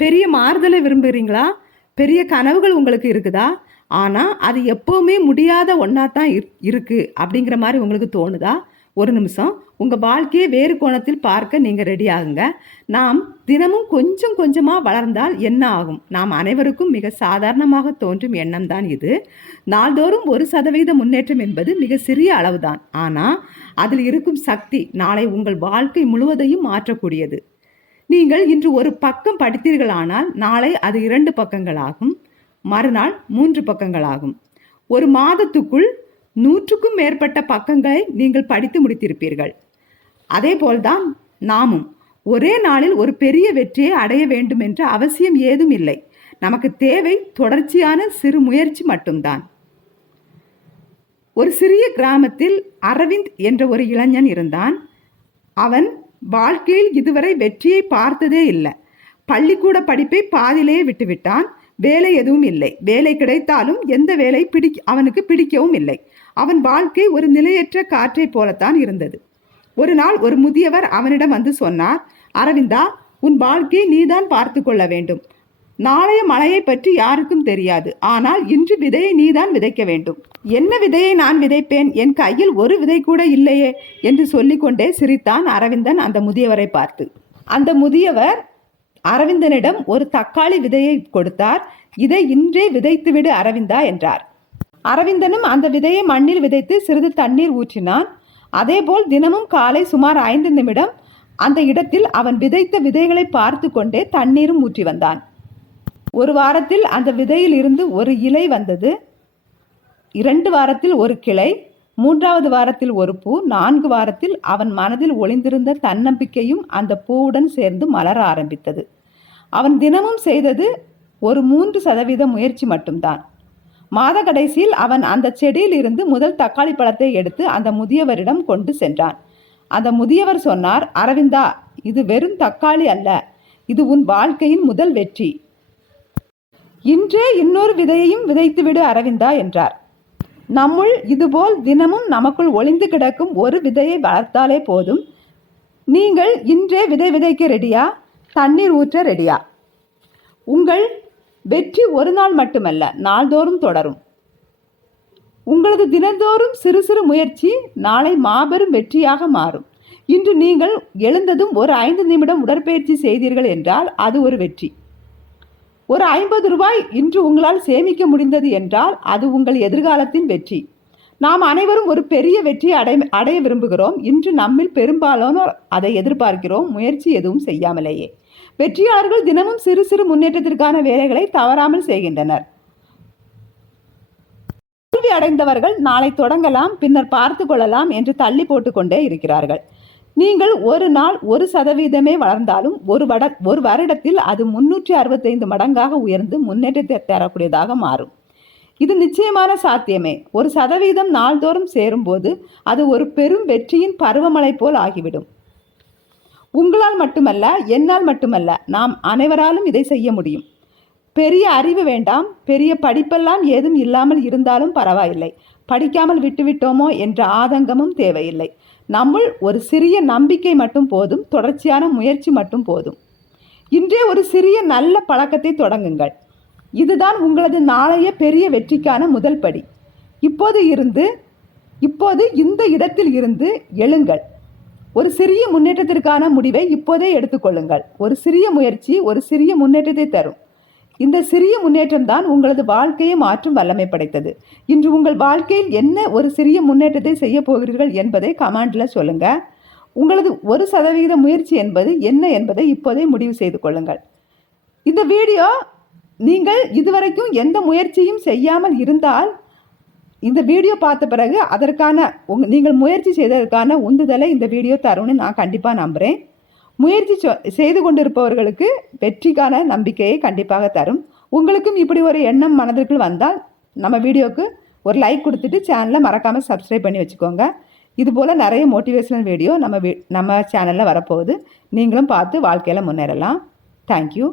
பெரிய மாறுதலை விரும்புகிறீங்களா பெரிய கனவுகள் உங்களுக்கு இருக்குதா? ஆனால் அது எப்போவுமே முடியாத ஒன்றா தான் இரு இருக்குது அப்படிங்கிற மாதிரி உங்களுக்கு தோணுதா? ஒரு நிமிஷம். உங்கள் வாழ்க்கையை வேறு கோணத்தில் பார்க்க நீங்கள் ரெடி ஆகுங்க. நாம் தினமும் கொஞ்சம் கொஞ்சமாக வளர்ந்தால் என்ன ஆகும்? நாம் அனைவருக்கும் மிக சாதாரணமாக தோன்றும் எண்ணம் தான் இது. நாள்தோறும் ஒரு சதவீத முன்னேற்றம் என்பது மிக சிறிய அளவுதான். ஆனால் அதில் இருக்கும் சக்தி நாளை உங்கள் வாழ்க்கை முழுவதையும் மாற்றக்கூடியது. நீங்கள் இன்று ஒரு பக்கம் படித்தீர்களானால் நாளை அது இரண்டு பக்கங்களாகும் மறுநாள் மூன்று பக்கங்களாகும். ஒரு மாதத்துக்குள் நூற்றுக்கும் மேற்பட்ட பக்கங்களை நீங்கள் படித்து முடித்திருப்பீர்கள். அதேபோல்தான் நாமும். ஒரே நாளில் ஒரு பெரிய வெற்றியை அடைய வேண்டும் என்ற அவசியம் ஏதும் இல்லை. நமக்கு தேவை தொடர்ச்சியான சிறு முயற்சி மட்டும்தான். ஒரு சிறிய கிராமத்தில் அரவிந்த் என்ற ஒரு இளைஞன் இருந்தான். அவன் வாழ்க்கையில் இதுவரை வெற்றியை பார்த்ததே இல்லை. பள்ளிக்கூட படிப்பை பாதியிலேயே விட்டுவிட்டான். வேலை எதுவும் இல்லை. வேலை கிடைத்தாலும் எந்த வேலை பிடி அவனுக்கு பிடிக்கவும் இல்லை. அவன் வாழ்க்கை ஒரு நிலையற்ற காற்றைப் போலத்தான் இருந்தது. ஒரு நாள் ஒரு முதியவர் அவனிடம் வந்து சொன்னார் அரவிந்தா உன் வாழ்க்கையை நீதான் பார்த்து கொள்ள வேண்டும். நாளைய மழையை பற்றி யாருக்கும் தெரியாது. ஆனால் இன்று விதையை நீதான் விதைக்க வேண்டும். என்ன விதையை நான் விதைப்பேன்? என் கையில் ஒரு விதை கூட இல்லையே என்று சொல்லிக்கொண்டே சிரித்தான் அரவிந்தன் அந்த முதியவரை பார்த்து. அந்த முதியவர் அரவிந்தனிடம் ஒரு தக்காளி விதையை கொடுத்தார். இதை இன்றே விதைத்துவிடு அரவிந்தா என்றார். அரவிந்தனும் அந்த விதையை மண்ணில் விதைத்து சிறிது தண்ணீர் ஊற்றினான். அதேபோல் தினமும் காலை சுமார் ஐந்து நிமிடம் அந்த இடத்தில் அவன் விதைத்த விதைகளை பார்த்து கொண்டே தண்ணீரும் ஊற்றி வந்தான். ஒரு வாரத்தில் அந்த விதையில் இருந்து ஒரு இலை வந்தது. இரண்டு வாரத்தில் ஒரு கிளை மூன்றாவது வாரத்தில் ஒரு பூ நான்கு வாரத்தில் அவன் மனதில் ஒளிந்திருந்த தன்னம்பிக்கையும் அந்த பூவுடன் சேர்ந்து மலர ஆரம்பித்தது. அவன் தினமும் செய்தது ஒரு மூன்று சதவீத முயற்சி மட்டும்தான். மாத கடைசியில் அவன் அந்த செடியில் இருந்து முதல் தக்காளி பழத்தை எடுத்து அந்த முதியவரிடம் கொண்டு சென்றான். அந்த முதியவர் சொன்னார் அரவிந்தா இது வெறும் தக்காளி அல்ல. இது உன் வாழ்க்கையின் முதல் வெற்றி. இன்றே இன்னொரு விதையையும் விதைத்துவிடு அரவிந்தா என்றார். நம்முள் இதுபோல் தினமும் நமக்குள் ஒளிந்து கிடக்கும் ஒரு விதையை வளர்த்தாலே போதும். நீங்கள் இன்றே விதை விதைக்க ரெடியா? தண்ணீர் ஊற்ற ரெடியா? உங்கள் வெற்றி ஒரு நாள் மட்டுமல்ல நாள்தோறும் தொடரும். உங்களது தினந்தோறும் சிறு சிறு முயற்சி நாளை மாபெரும் வெற்றியாக மாறும். இன்று நீங்கள் எழுந்ததும் ஒரு ஐந்து நிமிடம் உடற்பயிற்சி செய்தீர்கள் என்றால் அது ஒரு வெற்றி. ஒரு ஐம்பது ரூபாய் இன்று உங்களால் சேமிக்க முடிந்தது என்றால் அது உங்கள் எதிர்காலத்தின் வெற்றி. நாம் அனைவரும் ஒரு பெரிய வெற்றியை அடை அடைய விரும்புகிறோம். இன்று நம்மில் பெரும்பாலானோர் அதை எதிர்பார்க்கிறோம். முயற்சி எதுவும் செய்யாமலேயே. வெற்றியாளர்கள் தினமும் சிறு சிறு முன்னேற்றத்திற்கான வேலைகளை தவறாமல் செய்கின்றனர். தோல்வி அடைந்தவர்கள் நாளை தொடங்கலாம் பின்னர் பார்த்து கொள்ளலாம் என்று தள்ளி போட்டுக்கொண்டே இருக்கிறார்கள். நீங்கள் ஒரு நாள் ஒரு சதவீதமே வளர்ந்தாலும் ஒரு வட ஒரு வருடத்தில் அது முன்னூற்றி அறுபத்தைந்து மடங்காக உயர்ந்து முன்னேற்றத்தை தரக்கூடியதாக மாறும். இது நிச்சயமான சாத்தியமே. ஒரு சதவீதம் நாள்தோறும் சேரும்போது அது ஒரு பெரும் வெற்றியின் பருவமழை போல் ஆகிவிடும். உங்களால் மட்டுமல்ல என்னால் மட்டுமல்ல நாம் அனைவராலும் இதை செய்ய முடியும். பெரிய அறிவு வேண்டாம் பெரிய படிப்பெல்லாம் ஏதும் இல்லாமல் இருந்தாலும் பரவாயில்லை. படிக்காமல் விட்டுவிட்டோமோ என்ற ஆதங்கமும் தேவையில்லை. நம்முள் ஒரு சிறிய நம்பிக்கை மட்டும் போதும் தொடர்ச்சியான முயற்சி மட்டும் போதும். இன்றே ஒரு சிறிய நல்ல பழக்கத்தை தொடங்குங்கள். இதுதான் உங்களது நாளைய பெரிய வெற்றிக்கான முதல் படி. இப்போது இருந்து இப்போது இந்த இடத்தில் இருந்து எழுங்கள். ஒரு சிறிய முன்னேற்றத்திற்கான முடிவை இப்போதே எடுத்துக்கொள்ளுங்கள் ஒரு சிறிய முயற்சி ஒரு சிறிய முன்னேற்றத்தை தரும். இந்த சிறிய முன்னேற்றம் தான் உங்களது வாழ்க்கையை மாற்றும் வல்லமை படைத்தது. இன்று உங்கள் வாழ்க்கையில் என்ன ஒரு சிறிய முன்னேற்றத்தை செய்ய போகிறீர்கள் என்பதை கமாண்டில் சொல்லுங்க. உங்களது ஒரு சதவிகித முயற்சி என்பது என்ன என்பதை இப்போதே முடிவு செய்து கொள்ளுங்கள். இந்த வீடியோ நீங்கள் இதுவரைக்கும் எந்த முயற்சியும் செய்யாமல் இருந்தால் இந்த வீடியோ பார்த்த பிறகு அதற்கான உங் நீங்கள் முயற்சி செய்ததற்கான உந்துதலை இந்த வீடியோ தரும்னு நான் கண்டிப்பாக நம்புகிறேன் முயற்சி சொ செய்து கொண்டிருப்பவர்களுக்கு வெற்றிக்கான நம்பிக்கையை கண்டிப்பாக தரும். உங்களுக்கும் இப்படி ஒரு எண்ணம் மனதிற்குள் வந்தால் நம்ம வீடியோவுக்கு ஒரு லைக் கொடுத்துட்டு சேனலை மறக்காமல் சப்ஸ்கிரைப் பண்ணி வச்சுக்கோங்க. இதுபோல் நிறைய மோட்டிவேஷனல் வீடியோ நம்ம வீ நம்ம சேனலில் வரப்போகுது. நீங்களும் பார்த்து வாழ்க்கையில் முன்னேறலாம். தேங்க்யூ